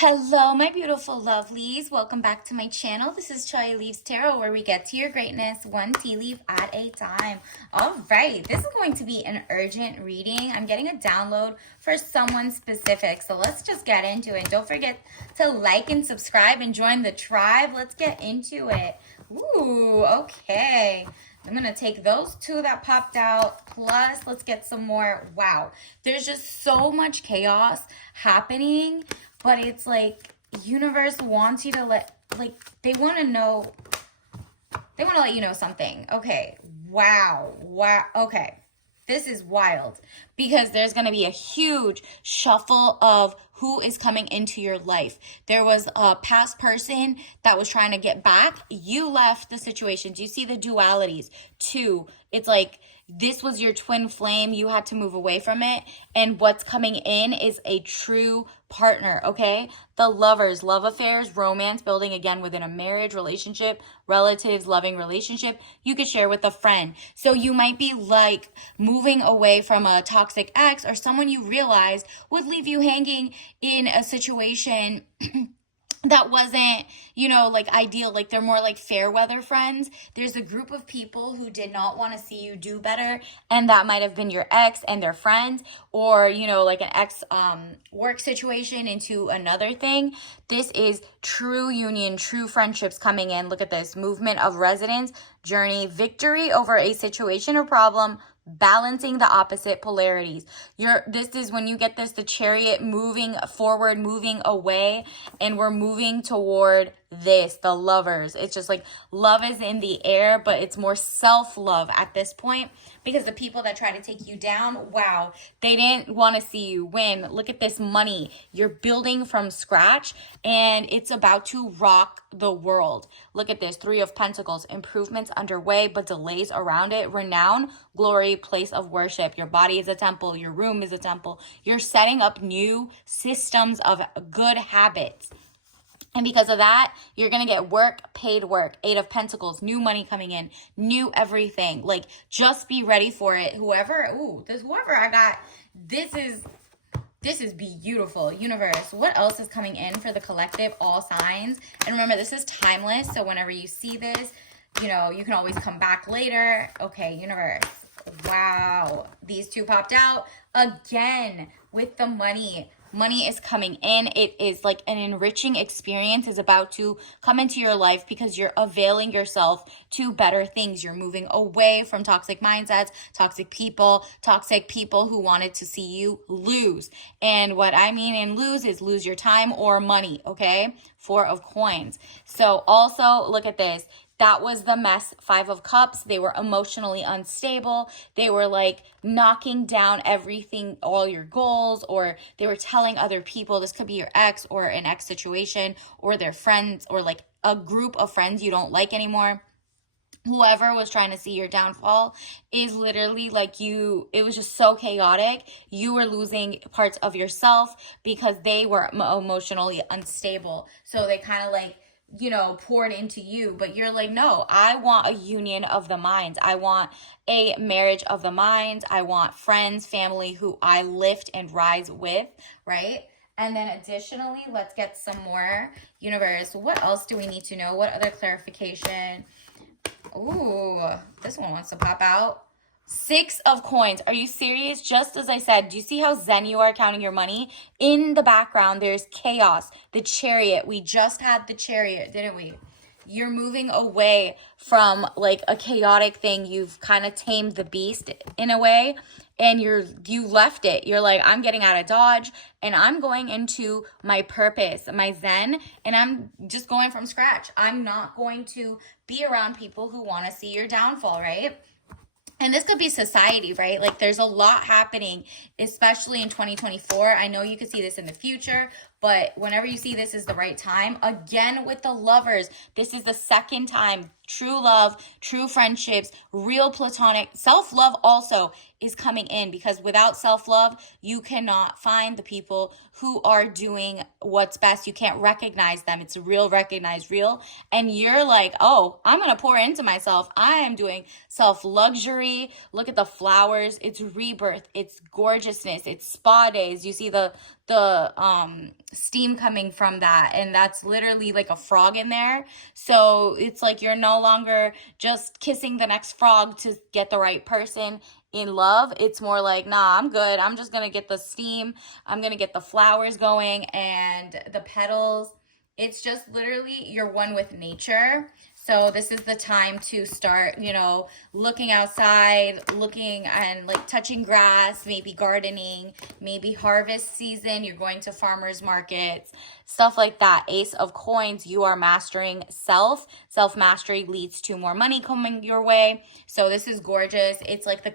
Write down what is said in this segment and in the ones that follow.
Hello, my beautiful lovelies. Welcome back to my channel. This is Choy Leaves Tarot, where we get to your greatness one tea leaf at a time. All right, this is going to be an urgent reading. I'm getting a download for someone specific, so let's just get into it. Don't forget to like and subscribe and join the tribe. Let's get into it. Ooh, okay. I'm going to take those two that popped out, plus let's get some more. Wow, there's just so much chaos happening, but it's like universe wants you to they want to let you know something. Okay, wow, okay. This is wild because there's going to be a huge shuffle of who is coming into your life. There was a past person that was trying to get back. You left the situation. Do you see the dualities? Two, it's like this was your twin flame. You had to move away from it. And what's coming in is a true partner, okay? The lovers, love affairs, romance, building again within a marriage, relationship, relatives, loving relationship. You could share with a friend. So you might be like moving away from a toxic ex or someone you realized would leave you hanging in a situation that wasn't, like ideal. Like they're more like fair weather friends. There's a group of people who did not want to see you do better. And that might have been your ex and their friends, or, like an ex work situation into another thing. This is true union, true friendships coming in. Look at this movement of residence, journey, victory over a situation or problem, balancing the opposite polarities. This is when you get the chariot moving forward, moving away, and we're moving toward the lovers. It's just like love is in the air, but it's more self-love at this point, because the people that try to take you down, wow, they didn't want to see you win. Look at this money. You're building from scratch and it's about to rock the world. Look at this, Three of Pentacles, improvements underway, but delays around it. Renown, glory, place of worship. Your body is a temple. Your room is a temple. You're setting up new systems of good habits. And because of that, you're going to get work, paid work, Eight of Pentacles, new money coming in, new everything. Like, just be ready for it. Whoever I got, this is beautiful. Universe, what else is coming in for the collective, all signs? And remember, this is timeless. So whenever you see this, you can always come back later. Okay, universe. Wow. These two popped out again with the money. Money is coming in. It is like an enriching experience is about to come into your life because you're availing yourself to better things. You're moving away from toxic mindsets, toxic people who wanted to see you lose. And what I mean in lose is lose your time or money, okay? Four of Coins. So also look at this. That was the mess. Five of Cups. They were emotionally unstable. They were like knocking down everything, all your goals, or they were telling other people, this could be your ex or an ex situation or their friends or like a group of friends you don't like anymore. Whoever was trying to see your downfall is literally like it was just so chaotic. You were losing parts of yourself because they were emotionally unstable. So they kind of like, poured into you, but you're like, no, I want a union of the minds. I want a marriage of the minds. I want friends, family who I lift and rise with, right? And then additionally, let's get some more. Universe, what else do we need to know? What other clarification? Ooh, this one wants to pop out. Six of Coins. Are you serious? Just as I said, do you see how zen you are counting your money? In the background, there's chaos. The Chariot. We just had the Chariot, didn't we? You're moving away from like a chaotic thing. You've kind of tamed the beast in a way, and you left it. You're like, I'm getting out of Dodge and I'm going into my purpose, my zen, and I'm just going from scratch. I'm not going to be around people who want to see your downfall, right? And this could be society, right? Like there's a lot happening, especially in 2024. I know you could see this in the future, but whenever you see this is the right time. Again, with the lovers, this is the second time. True love, true friendships, real platonic. Self-love also is coming in, because without self-love, you cannot find the people who are doing what's best. You can't recognize them. It's real, recognize real. And you're like, oh, I'm going to pour into myself. I am doing self-luxury. Look at the flowers. It's rebirth. It's gorgeousness. It's spa days. You see the steam coming from that, and that's literally like a frog in there. So it's like you're no longer just kissing the next frog to get the right person in love. It's more like, nah, I'm good. I'm just gonna get the steam, I'm gonna get the flowers going and the petals. It's just literally you're one with nature. So this is the time to start, looking outside, looking and like touching grass, maybe gardening, maybe harvest season. You're going to farmers markets, stuff like that. Ace of Coins, you are mastering self. Self-mastery leads to more money coming your way. So this is gorgeous. It's like the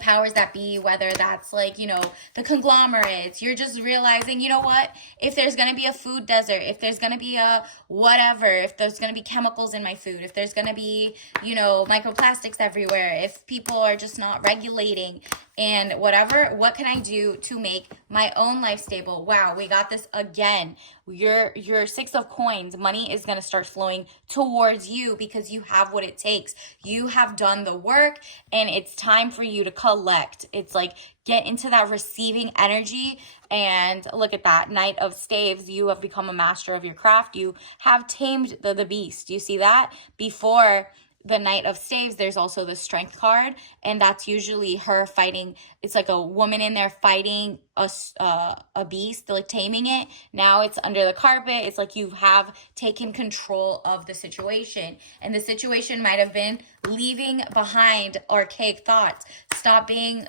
powers that be, whether that's like, the conglomerates. You're just realizing, you know what, if there's going to be a food desert, if there's going to be a whatever, if there's going to be chemicals in my food, if there's going to be, microplastics everywhere, if people are just not regulating and whatever, what can I do to make my own life stable? Wow, we got this again. Your Six of Coins, money is going to start flowing towards you because you have what it takes. You have done the work, and it's time for you to collect. It's like get into that receiving energy. And look at that, Knight of Staves. You have become a master of your craft. You have tamed the beast. You see that? Before the Knight of Staves, there's also the Strength card, and that's usually her fighting. It's like a woman in there fighting a beast, like taming it. Now it's under the carpet. It's like you have taken control of the situation, and the situation might have been leaving behind archaic thoughts. Stop being,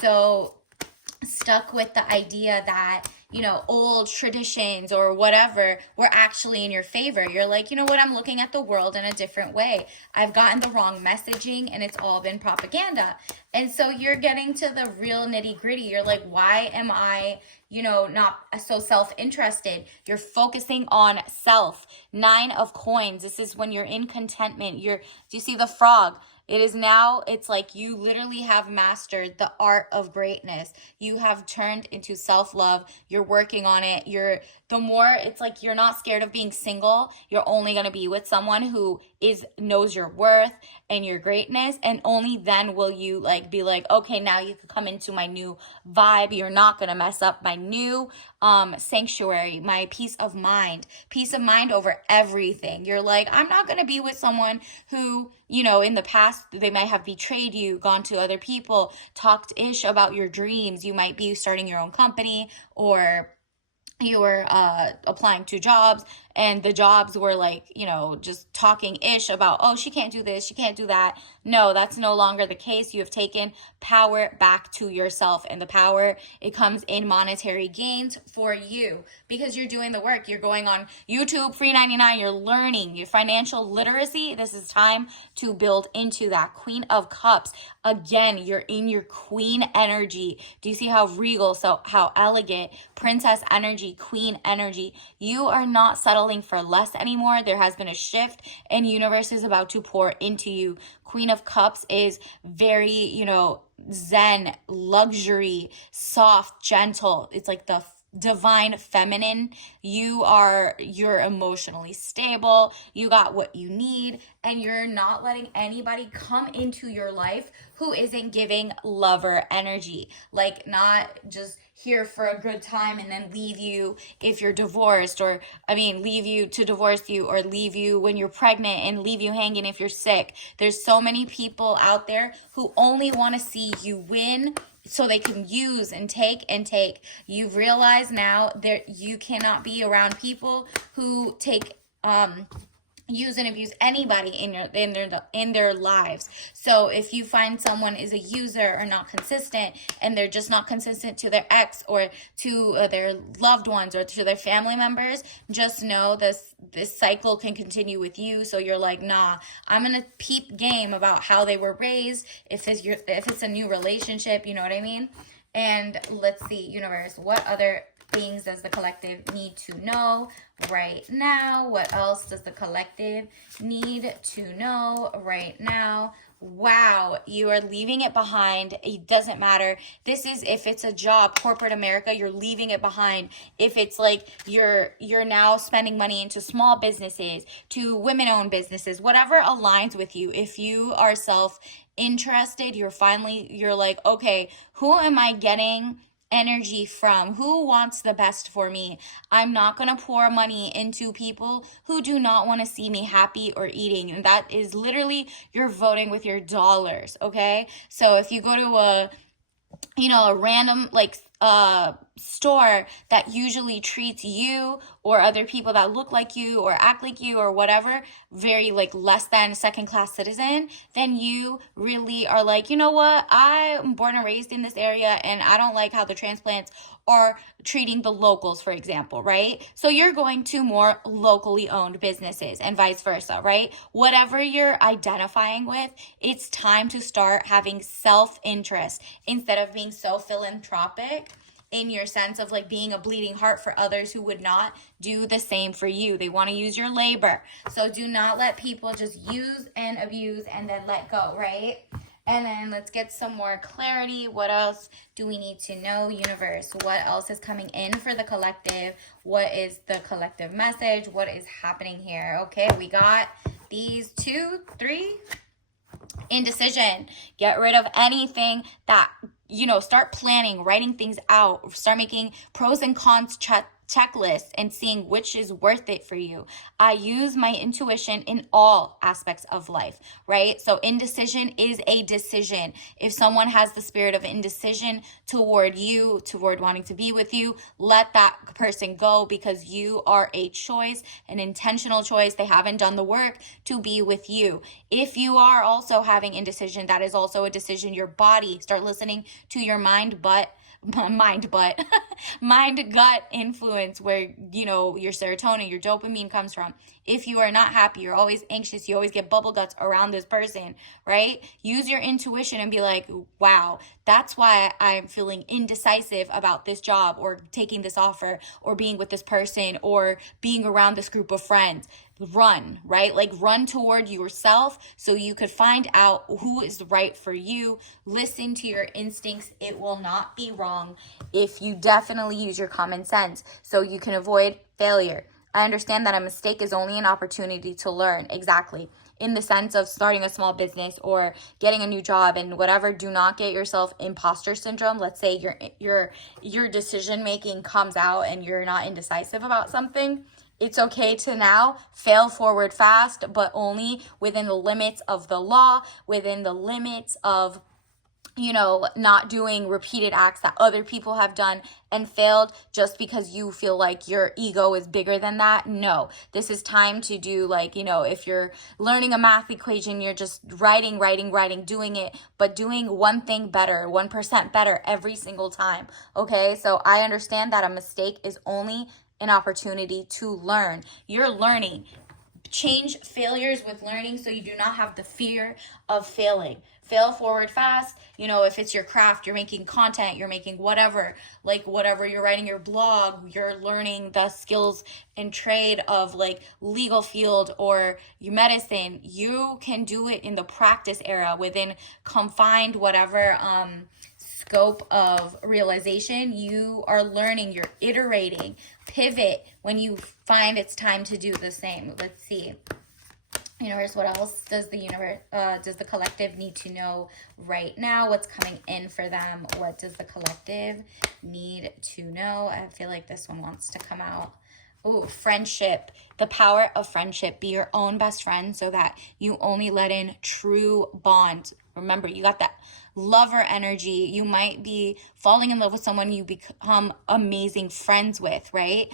so stuck with the idea that old traditions or whatever were actually in your favor. You're like, you know what, I'm looking at the world in a different way. I've gotten the wrong messaging and it's all been propaganda. And so you're getting to the real nitty gritty. You're like, why am I not so self-interested? You're focusing on self. Nine of Coins, this is when you're in contentment. Do you see the frog? It is now, it's like you literally have mastered the art of greatness. You have turned into self-love. You're working on it. The more, it's like you're not scared of being single. You're only going to be with someone who knows your worth and your greatness. And only then will you be like, okay, now you can come into my new vibe. You're not going to mess up my new sanctuary, my peace of mind over everything. You're like, I'm not going to be with someone who, in the past, they might have betrayed you, gone to other people, talked ish about your dreams. You might be starting your own company, or you were applying to jobs, and the jobs were like, just talking ish about, oh, she can't do this, she can't do that. No, that's no longer the case. You have taken power back to yourself, and the power, it comes in monetary gains for you because you're doing the work. You're going on YouTube, free 99, you're learning your financial literacy. This is time to build into that. Queen of Cups, again, you're in your queen energy. Do you see how regal, so how elegant? Princess energy, queen energy. You are not settling for less anymore. There has been a shift, and universe is about to pour into you. Queen of Cups is very, zen, luxury, soft, gentle. It's like the divine feminine. You're emotionally stable. You got what you need, and you're not letting anybody come into your life who isn't giving lover energy. Like, not just here for a good time and then leave you if you're divorced, or leave you to divorce you, or leave you when you're pregnant and leave you hanging if you're sick. There's so many people out there who only want to see you win so they can use and take and take. You've realized now that you cannot be around people who take use and abuse anybody in their lives. So if you find someone is a user or not consistent, and they're just not consistent to their ex or to their loved ones or to their family members, just know this cycle can continue with you. So you're like, nah, I'm gonna peep game about how they were raised. If it's a new relationship, you know what I mean? And let's see, universe, what other things does the collective need to know right now? What else does the collective need to know right now? Wow, you are leaving it behind. It doesn't matter. This is, if it's a job, corporate America, you're leaving it behind. If it's like you're now spending money into small businesses, to women-owned businesses, whatever aligns with you. If you are self-interested, you're like, okay, who am I getting energy from? Who wants the best for me? I'm not going to pour money into people who do not want to see me happy or eating. And that is literally, you're voting with your dollars, okay? So if you go to a random store that usually treats you or other people that look like you or act like you or whatever very like less than second class citizen, then you really are like, you know what, I'm born and raised in this area and I don't like how the transplants are treating the locals, for example, right? So you're going to more locally owned businesses and vice versa, right? Whatever you're identifying with, it's time to start having self-interest instead of being so philanthropic in your sense of like being a bleeding heart for others who would not do the same for you. They want to use your labor. So do not let people just use and abuse and then let go, right? And then let's get some more clarity. What else do we need to know, universe? What else is coming in for the collective? What is the collective message? What is happening here? Okay, we got these 2, 3. Indecision. Get rid of anything that, start planning, writing things out, start making pros and cons checklists and seeing which is worth it for you. I use my intuition in all aspects of life, right? So indecision is a decision. If someone has the spirit of indecision toward you, toward wanting to be with you, let that person go because you are a choice, an intentional choice. They haven't done the work to be with you. If you are also having indecision, that is also a decision. Your body, start listening to your mind gut influence where, your serotonin, your dopamine comes from. If you are not happy, you're always anxious, you always get bubble guts around this person, right? Use your intuition and be like, wow, that's why I'm feeling indecisive about this job or taking this offer or being with this person or being around this group of friends. Run, right? Like run toward yourself so you could find out who is right for you. Listen to your instincts. It will not be wrong if you definitely use your common sense so you can avoid failure. I understand that a mistake is only an opportunity to learn. Exactly. In the sense of starting a small business or getting a new job and whatever, do not get yourself imposter syndrome. Let's say your decision making comes out and you're not indecisive about something. It's okay to now fail forward fast, but only within the limits of the law, within the limits of, not doing repeated acts that other people have done and failed just because you feel like your ego is bigger than that. No, this is time to do if you're learning a math equation, you're just writing, doing it, but doing one thing better, 1% better every single time. Okay, so I understand that a mistake is only an opportunity to learn. You're learning. Change failures with learning so you do not have the fear of failing. Fail forward fast. If it's your craft, you're making content, you're making whatever, you're writing your blog, you're learning the skills and trade of legal field or your medicine, you can do it in the practice era within confined whatever scope of realization. You are learning, you're iterating, pivot when you find it's time to do the same. Let's see. Universe, what else does the collective need to know right now? What's coming in for them? What does the collective need to know? I feel like this one wants to come out. Oh, friendship. The power of friendship. Be your own best friend so that you only let in true bond. Remember, you got that lover energy. You might be falling in love with someone you become amazing friends with, right?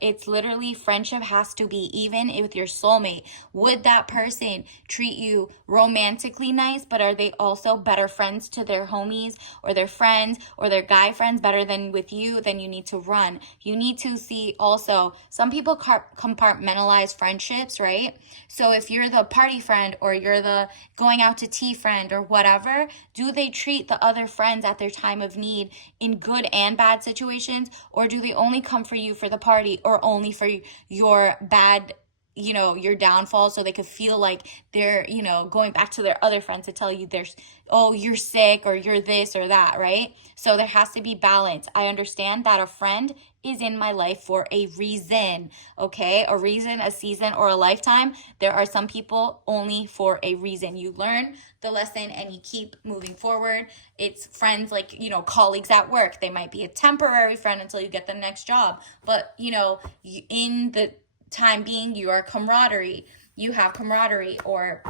It's literally friendship has to be even with your soulmate. Would that person treat you romantically nice, but are they also better friends to their homies or their friends or their guy friends better than with you? Then you need to run. You need to see also, some people compartmentalize friendships, right? So if you're the party friend or you're the going out to tea friend or whatever, do they treat the other friends at their time of need in good and bad situations? Or do they only come for you for the party or only for your bad you know, your downfall, so they could feel like they're, you know, going back to their other friends to tell you there's, oh, you're sick or you're this or that, right? So there has to be balance. I understand that a friend is in my life for a reason, okay? A reason, a season, or a lifetime. There are some people only for a reason. You learn the lesson and you keep moving forward. It's friends like, you know, colleagues at work. They might be a temporary friend until you get the next job. But, you know, in the time being, you are camaraderie. You have camaraderie, or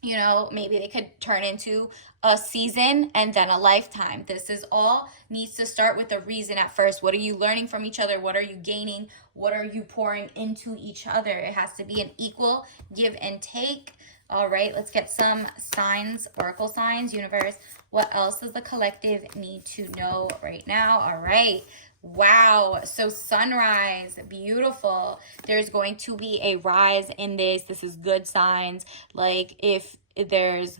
you know, maybe they could turn into a season and then a lifetime. This is all needs to start with a reason at first. What are you learning from each other? What are you gaining? What are you pouring into each other? It has to be an equal give and take. All right, let's get some signs, oracle signs, universe. What else does the collective need to know right now? All right. Wow. So sunrise, beautiful. There's going to be a rise in this. This is good signs. Like if there's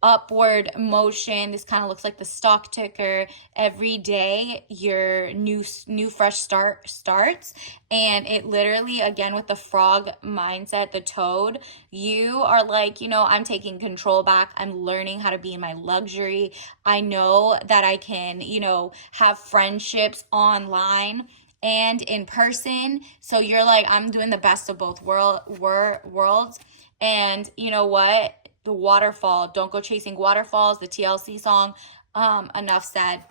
upward motion, this kind of looks like the stock ticker. Every day your new fresh start starts, and it literally, again with the frog mindset, the toad, you are like, you know, I'm taking control back. I'm learning how to be in my luxury. I know that I can, you know, have friendships online and in person. So you're like, I'm doing the best of both worlds. And you know what? The waterfall, don't go chasing waterfalls, the TLC song. Enough said.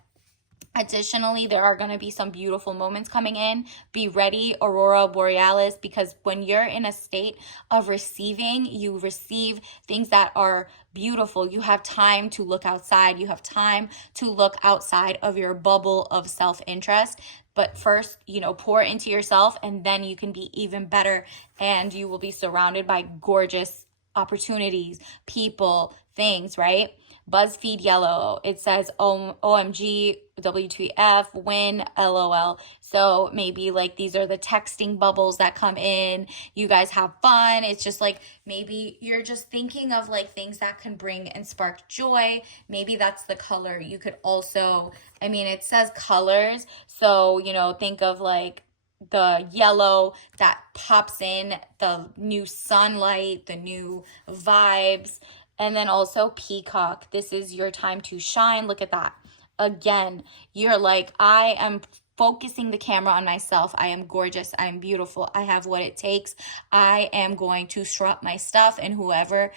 Additionally, there are going to be some beautiful moments coming in. Be ready, Aurora Borealis, because when you're in a state of receiving, you receive things that are beautiful. You have time to look outside. You have time to look outside of your bubble of self-interest. But first, you know, pour into yourself, and then you can be even better, and you will be surrounded by gorgeous opportunities, people, things, right? BuzzFeed yellow, it says OMG, WTF, win, LOL. So maybe like these are the texting bubbles that come in. You guys have fun. It's just like maybe you're just thinking of like things that can bring and spark joy. Maybe that's the color. You could also, I mean, it says colors. So, you know, think of like the yellow that pops in, the new sunlight, the new vibes. And then also peacock. This is your time to shine. Look at that. Again, you're like, I am focusing the camera on myself. I am gorgeous. I am beautiful. I have what it takes. I am going to strut my stuff, and whoever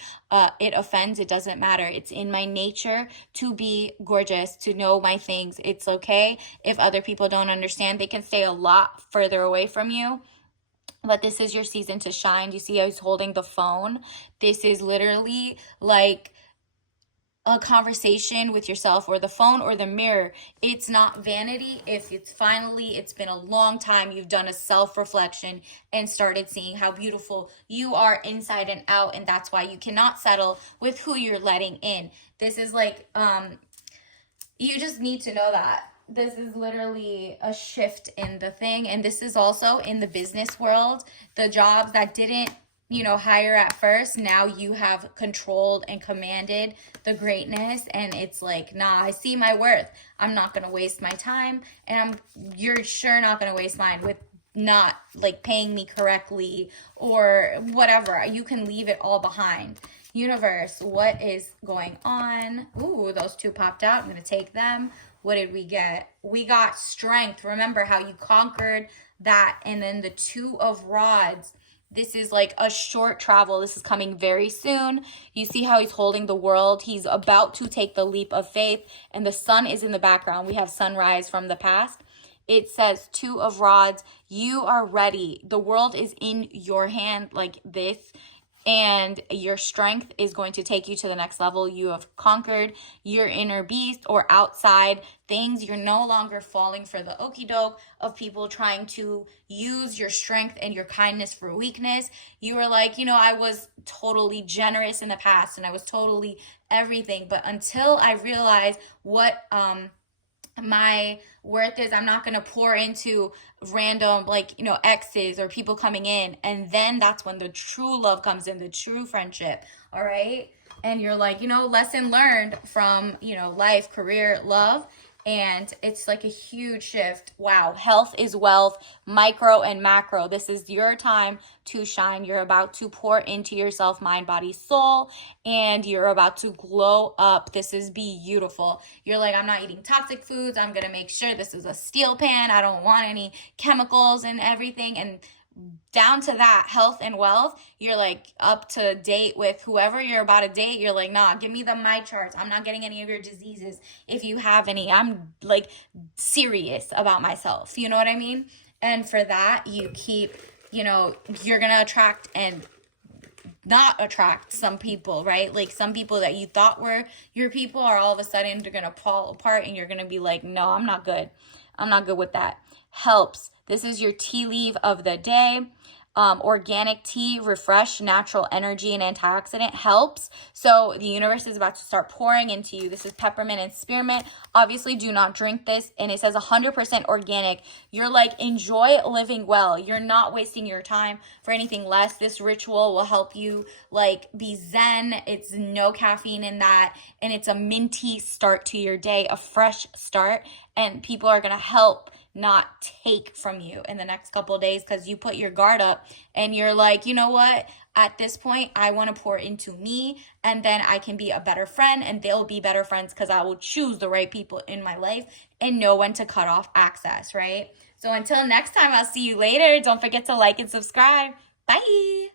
it offends, it doesn't matter. It's in my nature to be gorgeous, to know my things. It's okay if other people don't understand. They can stay a lot further away from you. But this is your season to shine. You see how he's holding the phone? This is literally like a conversation with yourself, or the phone or the mirror. It's not vanity. If it's been a long time, you've done a self-reflection and started seeing how beautiful you are inside and out, and that's why you cannot settle with who you're letting in. This is like, you just need to know that. This is literally a shift in the thing. And this is also in the business world. The jobs that didn't, you know, hire at first, now you have controlled and commanded the greatness, and it's like, nah, I see my worth. I'm not going to waste my time, and you're sure not going to waste mine with not like paying me correctly or whatever. You can leave it all behind. Universe, what is going on? Ooh, those two popped out. I'm going to take them. What did we get? We got strength. Remember how you conquered that. And then the two of rods. This is like a short travel. This is coming very soon. You see how he's holding the world. He's about to take the leap of faith, and the sun is in the background. We have sunrise from the past. It says two of rods. You are ready. The world is in your hand like this, and your strength is going to take you to the next level. You have conquered your inner beast or outside things. You're no longer falling for the okie doke of people trying to use your strength and your kindness for weakness. You are like, you know, I was totally generous in the past, and I was totally everything. But until I realized what my worth is, I'm not going to pour into random, like, you know, exes or people coming in. And then that's when the true love comes in, the true friendship. All right. And you're like, you know, lesson learned from, you know, life, career, love. And it's like a huge shift. Wow, health is wealth, micro and macro. This is your time to shine. You're about to pour into yourself, mind, body, soul, and you're about to glow up. This is beautiful. You're like, I'm not eating toxic foods. I'm going to make sure this is a steel pan. I don't want any chemicals and everything. And down to that health and wealth, you're like up to date with whoever you're about to date. You're like, nah, give me my charts. I'm not getting any of your diseases if you have any. I'm like serious about myself. You know what I mean? And for that, you keep, you're going to attract and not attract some people, right? Like some people that you thought were your people are all of a sudden they're going to fall apart and you're going to be like, no, I'm not good. I'm not good with that. Helps. This is your tea leaf of the day. Organic tea, refresh, natural energy, and antioxidant helps. So the universe is about to start pouring into you. This is peppermint and spearmint. Obviously, do not drink this. And it says 100% organic. You're like, enjoy living well. You're not wasting your time for anything less. This ritual will help you like be zen. It's no caffeine in that. And it's a minty start to your day, a fresh start. And people are going to help not take from you in the next couple of days because you put your guard up and you're like, you know what? At this point, I want to pour into me and then I can be a better friend and they'll be better friends because I will choose the right people in my life and know when to cut off access, right? So until next time, I'll see you later. Don't forget to like and subscribe. Bye.